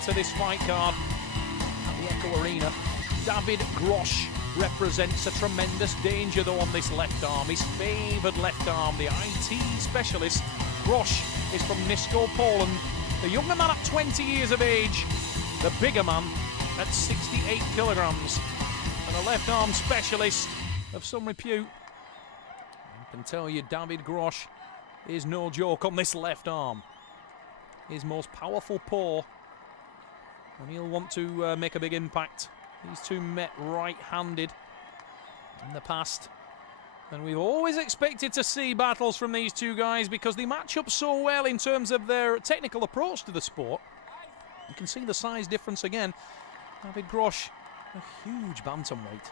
into this fight card at the Echo Arena. David Groch represents a tremendous danger though on this left arm. His favoured left arm, the IT specialist. Groch is from Nisko, Poland. The younger man at 20 years of age, the bigger man at 68 kilograms. And a left arm specialist of some repute. I can tell you David Groch is no joke on this left arm. His most powerful paw, and he'll want to make a big impact. These two met right-handed in the past, and we've always expected to see battles from these two guys because they match up so well in terms of their technical approach to the sport. You can see the size difference again. David Groch, a huge bantamweight,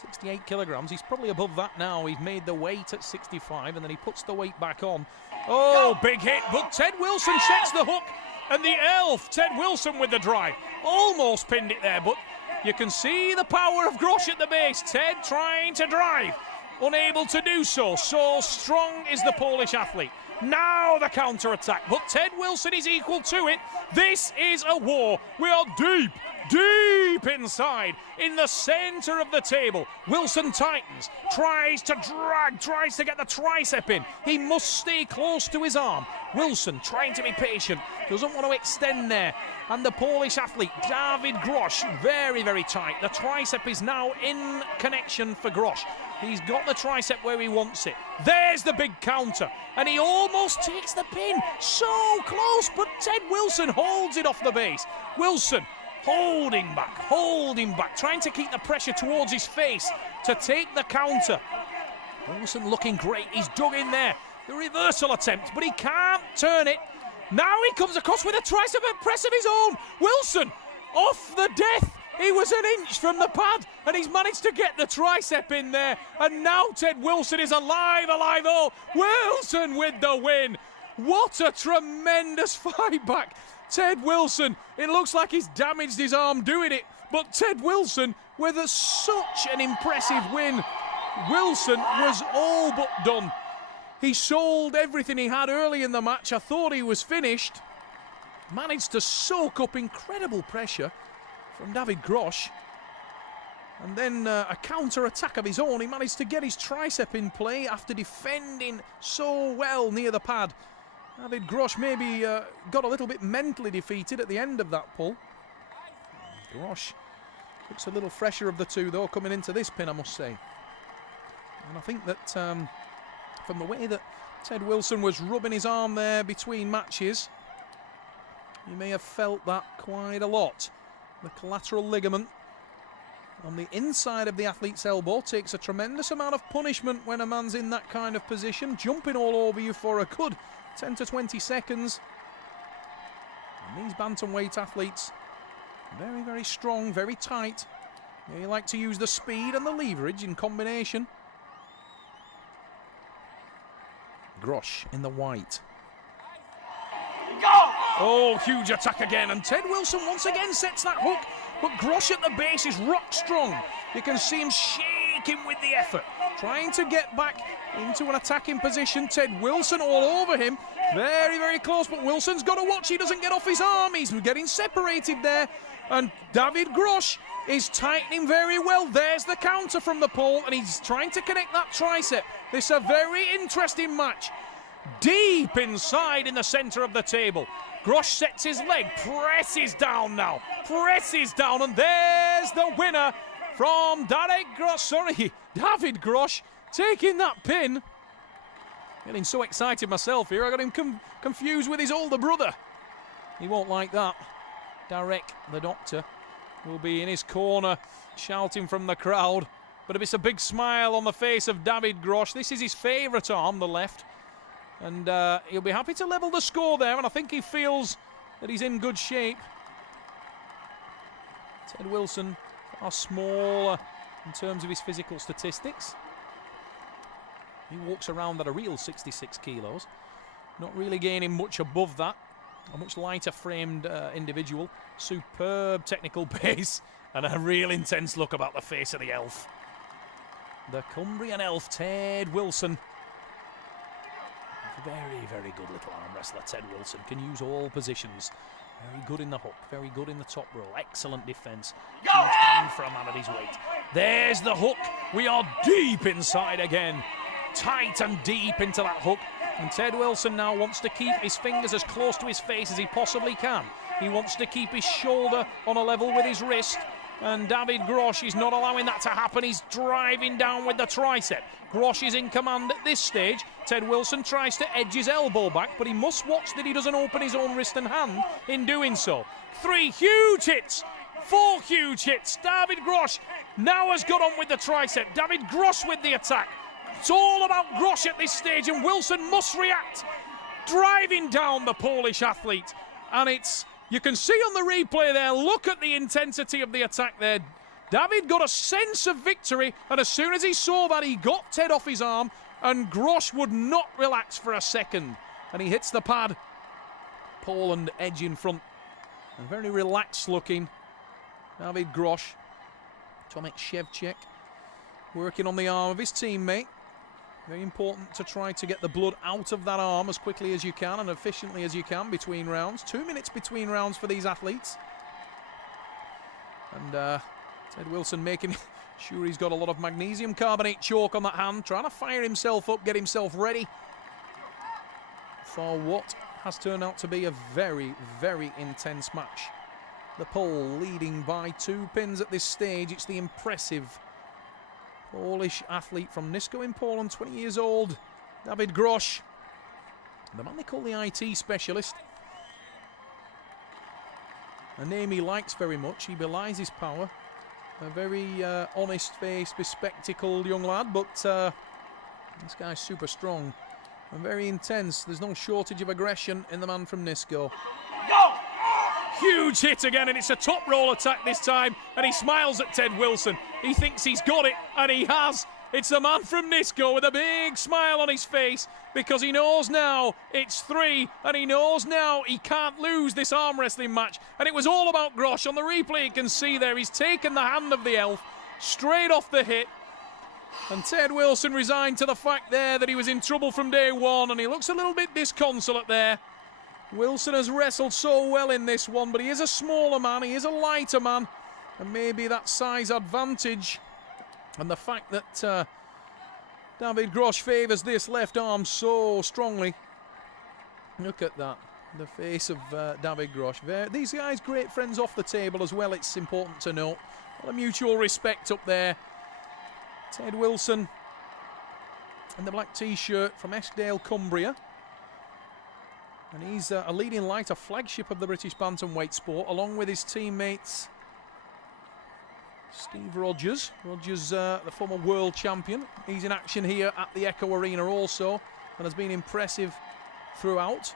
68 kilograms. He's probably above that now. He's made the weight at 65 and then he puts the weight back on. Oh, big hit, but Ted Wilson checks the hook, and the elf, Ted Wilson with the drive. Almost pinned it there, but you can see the power of Groch at the base. Ted trying to drive, unable to do so. So strong is the Polish athlete. Now the counter-attack, but Ted Wilson is equal to it. This is a war. We are deep, deep inside, in the centre of the table. Wilson tightens, tries to drag, tries to get the tricep in. He must stay close to his arm. Wilson trying to be patient, doesn't want to extend there. And the Polish athlete, David Groch, very, very tight. The tricep is now in connection for Groch. He's got the tricep where he wants it. There's the big counter, and he almost takes the pin. So close, but Ted Wilson holds it off the base. Wilson holding back, trying to keep the pressure towards his face to take the counter. Wilson looking great. He's dug in there. The reversal attempt, but he can't turn it. Now he comes across with a tricep press of his own. Wilson off the death. He was an inch from the pad, and he's managed to get the tricep in there. And now Ted Wilson is alive. Oh, Wilson with the win. What a tremendous fight back. Ted Wilson, it looks like he's damaged his arm doing it, but Ted Wilson with such an impressive win. Wilson was all but done. He sold everything he had early in the match. I thought he was finished. Managed to soak up incredible pressure from David Groch, and then a counter-attack of his own. He managed to get his tricep in play after defending so well near the pad. David Groch maybe got a little bit mentally defeated at the end of that pull. Groch looks a little fresher of the two though coming into this pin, I must say. And I think that from the way that Ted Wilson was rubbing his arm there between matches, he may have felt that quite a lot. The collateral ligament on the inside of the athlete's elbow takes a tremendous amount of punishment when a man's in that kind of position, jumping all over you for a good 10 to 20 seconds. And these bantamweight athletes, very, very strong, very tight. They like to use the speed and the leverage in combination. Groch in the white. Oh, huge attack again, and Ted Wilson once again sets that hook, but Groch at the base is rock strong. You can see him shaking with the effort, trying to get back into an attacking position. Ted Wilson all over him, very, very close, but Wilson's got to watch he doesn't get off his arm. He's getting separated there, and David Groch is tightening very well. There's the counter from the pole, and he's trying to connect that tricep. This is a very interesting match. Deep inside in the centre of the table. Groch sets his leg, presses down now, and there's the winner from David Groch, taking that pin. Getting so excited myself here, I got him confused with his older brother. He won't like that. Darek, the doctor, will be in his corner, shouting from the crowd, but it's a big smile on the face of David Groch. This is his favourite arm, the left. And he'll be happy to level the score there, and I think he feels that he's in good shape. Ted Wilson, far smaller in terms of his physical statistics. He walks around at a real 66 kilos, not really gaining much above that. A much lighter framed individual. Superb technical base, and a real intense look about the face of the elf. The Cumbrian elf, Ted Wilson. Very, very good little arm wrestler, Ted Wilson. Can use all positions. Very good in the hook, very good in the top row. Excellent defence. Huge hand for a man at his weight. There's the hook. We are deep inside again. Tight and deep into that hook. And Ted Wilson now wants to keep his fingers as close to his face as he possibly can. He wants to keep his shoulder on a level with his wrist. And David Groch is not allowing that to happen. He's driving down with the tricep. Groch is in command at this stage. Ted Wilson tries to edge his elbow back, but he must watch that he doesn't open his own wrist and hand in doing so. 3 huge hits. 4 huge hits. David Groch now has got on with the tricep. David Groch with the attack. It's all about Groch at this stage, and Wilson must react. Driving down the Polish athlete. And you can see on the replay there, look at the intensity of the attack there. David got a sense of victory, and as soon as he saw that, he got Ted off his arm, and Groch would not relax for a second. And he hits the pad. Pole and edge in front. And very relaxed looking. David Groch. Tomek Shevchuk working on the arm of his teammate. Very important to try to get the blood out of that arm as quickly as you can and efficiently as you can between rounds. 2 minutes between rounds for these athletes. And Ted Wilson making sure he's got a lot of magnesium carbonate chalk on that hand, trying to fire himself up, get himself ready for what has turned out to be a very, very intense match. The POL leading by 2 pins at this stage. It's the impressive Polish athlete from Nisko in Poland, 20 years old, David Groch. The man they call the IT specialist. A name he likes very much. He belies his power. A very honest-faced, bespectacled young lad, but this guy's super strong and very intense. There's no shortage of aggression in the man from Nisko. Huge hit again, and it's a top roll attack this time, and he smiles at Ted Wilson. He thinks he's got it, and he has. It's the man from Nisko with a big smile on his face, because he knows now it's 3, and he knows now he can't lose this arm wrestling match. And it was all about Groch. On the replay you can see there, he's taken the hand of the elf straight off the hit. And Ted Wilson resigned to the fact there that he was in trouble from day one, and he looks a little bit disconsolate there. Wilson has wrestled so well in this one, but he is a smaller man, he is a lighter man, and maybe that size advantage and the fact that David Groch favours this left arm so strongly. Look at that, the face of David Groch. These guys great friends off the table as well, it's important to note. A lot of mutual respect up there. Ted Wilson in the black t-shirt from Eskdale, Cumbria. And he's a leading light, a flagship of the British bantamweight sport, along with his teammates Steve Rogers. Rogers, the former world champion. He's in action here at the Echo Arena also, and has been impressive throughout.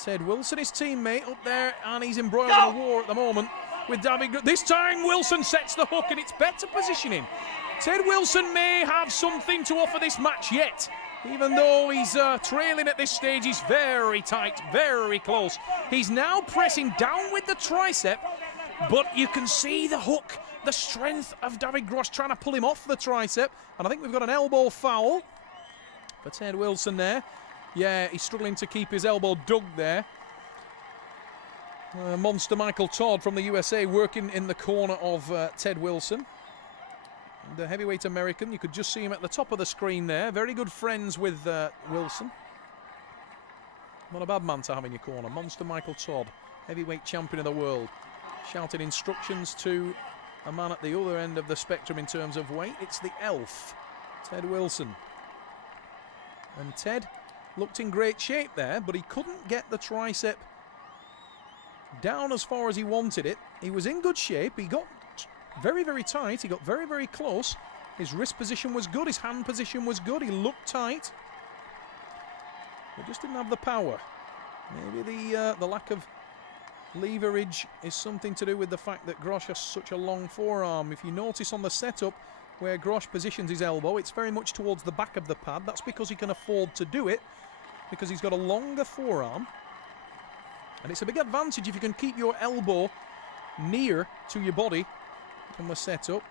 Ted Wilson, his teammate, up there, and he's embroiled in a war at the moment with David. This time Wilson sets the hook, and it's better positioning. Ted Wilson may have something to offer this match yet. Even though he's trailing at this stage, he's very tight, very close. He's now pressing down with the tricep, but you can see the hook, the strength of David Groch trying to pull him off the tricep. And I think we've got an elbow foul for Ted Wilson there. Yeah, he's struggling to keep his elbow dug there. Monster Michael Todd from the USA working in the corner of Ted Wilson. The heavyweight American, you could just see him at the top of the screen there. Very good friends with Wilson. Not a bad man to have in your corner. Monster Michael Todd, heavyweight champion of the world. Shouting instructions to a man at the other end of the spectrum in terms of weight. It's the elf, Ted Wilson. And Ted looked in great shape there, but he couldn't get the tricep down as far as he wanted it. He was in good shape. He got very, very tight. He got very, very close. His wrist position was good. His hand position was good. He looked tight. He just didn't have the power. Maybe the lack of leverage is something to do with the fact that Groch has such a long forearm. If you notice on the setup where Groch positions his elbow, it's very much towards the back of the pad. That's because he can afford to do it, because he's got a longer forearm. And it's a big advantage if you can keep your elbow near to your body on the setup.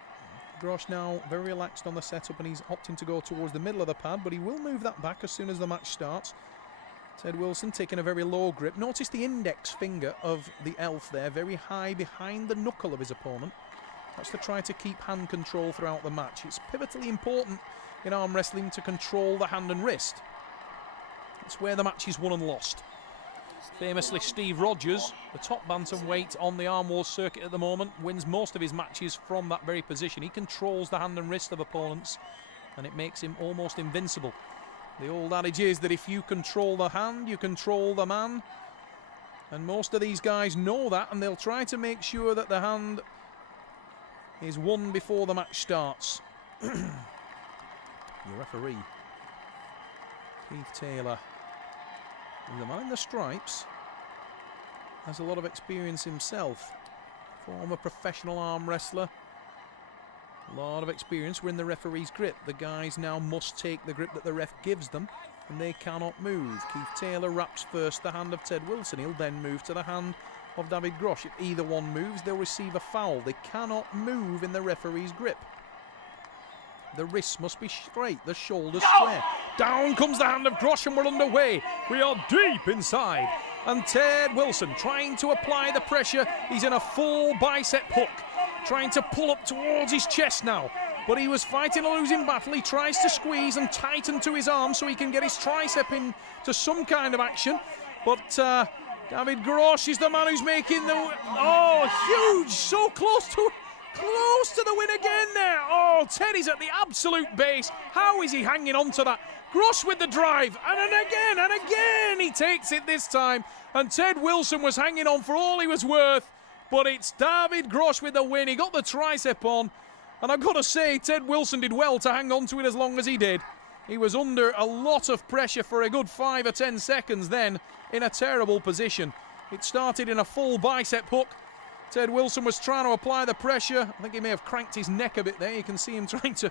Groch now very relaxed on the setup, and he's opting to go towards the middle of the pad, but he will move that back as soon as the match starts. Ted Wilson taking a very low grip. Notice the index finger of the elf there, very high behind the knuckle of his opponent. That's to try to keep hand control throughout the match. It's pivotally important in arm wrestling to control the hand and wrist. That's where the match is won and lost. Famously, Steve Rogers, the top bantamweight on the arm war circuit at the moment, wins most of his matches from that very position. He controls the hand and wrist of opponents, and it makes him almost invincible. The old adage is that if you control the hand, you control the man. And most of these guys know that, and they'll try to make sure that the hand is won before the match starts. Your referee, Keith Taylor, the man in the stripes, has a lot of experience himself. Former professional arm wrestler. A lot of experience. We're in the referee's grip. The guys now must take the grip that the ref gives them, and they cannot move. Keith Taylor wraps first the hand of Ted Wilson. He'll then move to the hand of David Groch. If either one moves, they'll receive a foul. They cannot move in the referee's grip. The wrists must be straight, the shoulders square. Down comes the hand of Groch, and we're underway. We are deep inside. And Ted Wilson trying to apply the pressure. He's in a full bicep hook, trying to pull up towards his chest now. But he was fighting a losing battle. He tries to squeeze and tighten to his arm so he can get his tricep into some kind of action. But David Groch is the man who's making the... Oh, huge! So close to the win again there. Oh, Ted is at the absolute base. How is he hanging on to that? Groch with the drive, and again he takes it this time. And Ted Wilson was hanging on for all he was worth, but it's David Groch with the win. He got the tricep on, and I've got to say, Ted Wilson did well to hang on to it as long as he did. He was under a lot of pressure for a good 5 or 10 seconds then, in a terrible position. It started in a full bicep hook. Ted Wilson was trying to apply the pressure. I think he may have cranked his neck a bit there. You can see him trying to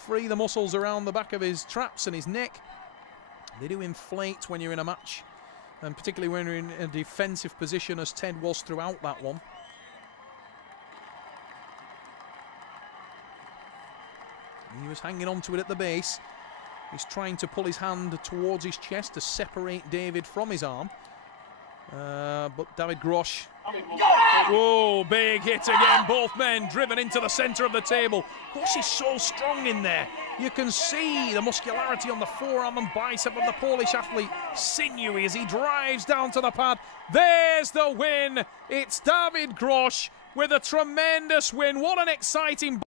free the muscles around the back of his traps and his neck. They do inflate when you're in a match, and particularly when you're in a defensive position, as Ted was throughout that one. He was hanging on to it at the base. He's trying to pull his hand towards his chest to separate David from his arm. But David Groch... Whoa, big hit again. Both men driven into the centre of the table. Groch is so strong in there. You can see the muscularity on the forearm and bicep of the Polish athlete. Sinewy as he drives down to the pad. There's the win. It's David Groch with a tremendous win. What an exciting...